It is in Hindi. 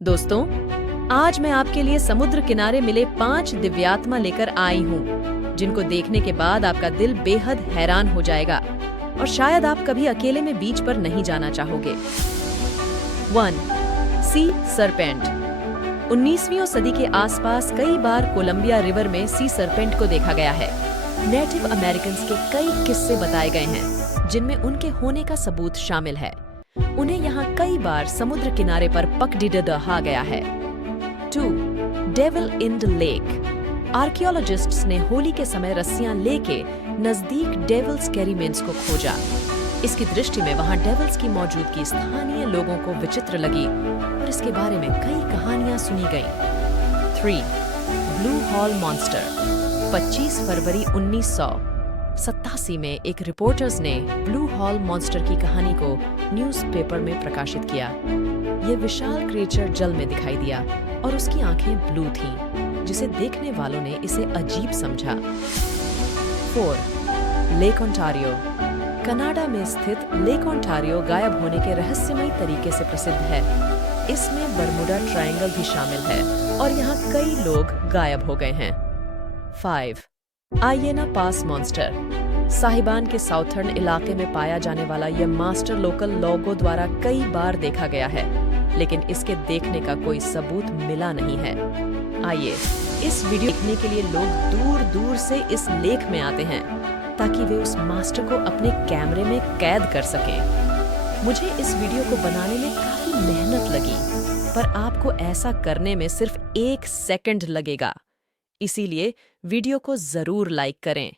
दोस्तों, आज मैं आपके लिए समुद्र किनारे मिले 5 दिव्यात्मा लेकर आई हूँ, जिनको देखने के बाद आपका दिल बेहद हैरान हो जाएगा और शायद आप कभी अकेले में बीच पर नहीं जाना चाहोगे। 1. सी सरपेंट। 19वीं सदी के आसपास कई बार कोलंबिया रिवर में सी सरपेंट को देखा गया है। नेटिव अमेरिकन्स के कई किस्से बताए गए हैं, जिनमें उनके होने का सबूत शामिल है। उन्हें यहाँ कई बार समुद्र किनारे पर पकड़िया रहा गया है। 2. Devil in the lake. Archaeologists ने होली के समय रस्सियां लेके नजदीक डेविल्स कैरीमेंट्स को खोजा। इसकी दृष्टि में वहां डेविल्स की मौजूदगी स्थानीय लोगों को विचित्र लगी और इसके बारे में कई कहानियां सुनी गईं। 3. Blue hall monster. 25 फरवरी 1987 में एक रिपोर्टर्स ने ब्लू हॉल मॉन्स्टर की कहानी को न्यूज़पेपर में प्रकाशित किया। ये विशाल क्रिएचर जल में दिखाई दिया और उसकी आंखें ब्लू थीं, जिसे देखने वालों ने इसे अजीब समझा। 4. Lake Ontario. कनाडा में स्थित लेक ओंटारियो गायब होने के रहस्यमयी तरीके से प्रसिद्ध है। इसमें बरमुडा ट्रायंगल भी शामिल है और यहाँ कई लोग गायब हो गए हैं। 5. आइएना पास मॉन्स्टर। साहिबान के साउथर्न इलाके में पाया जाने वाला यह मास्टर लोकल लोगों द्वारा कई बार देखा गया है, लेकिन इसके देखने का कोई सबूत मिला नहीं है। आइए, इस वीडियो देखने के लिए लोग दूर दूर से इस लेक में आते हैं ताकि वे उस मास्टर को अपने कैमरे में कैद कर सकें। मुझे इस वीडियो को बनाने में काफी मेहनत लगी, पर आपको ऐसा करने में सिर्फ 1 सेकंड लगेगा। इसीलिए वीडियो को जरूर लाइक करें।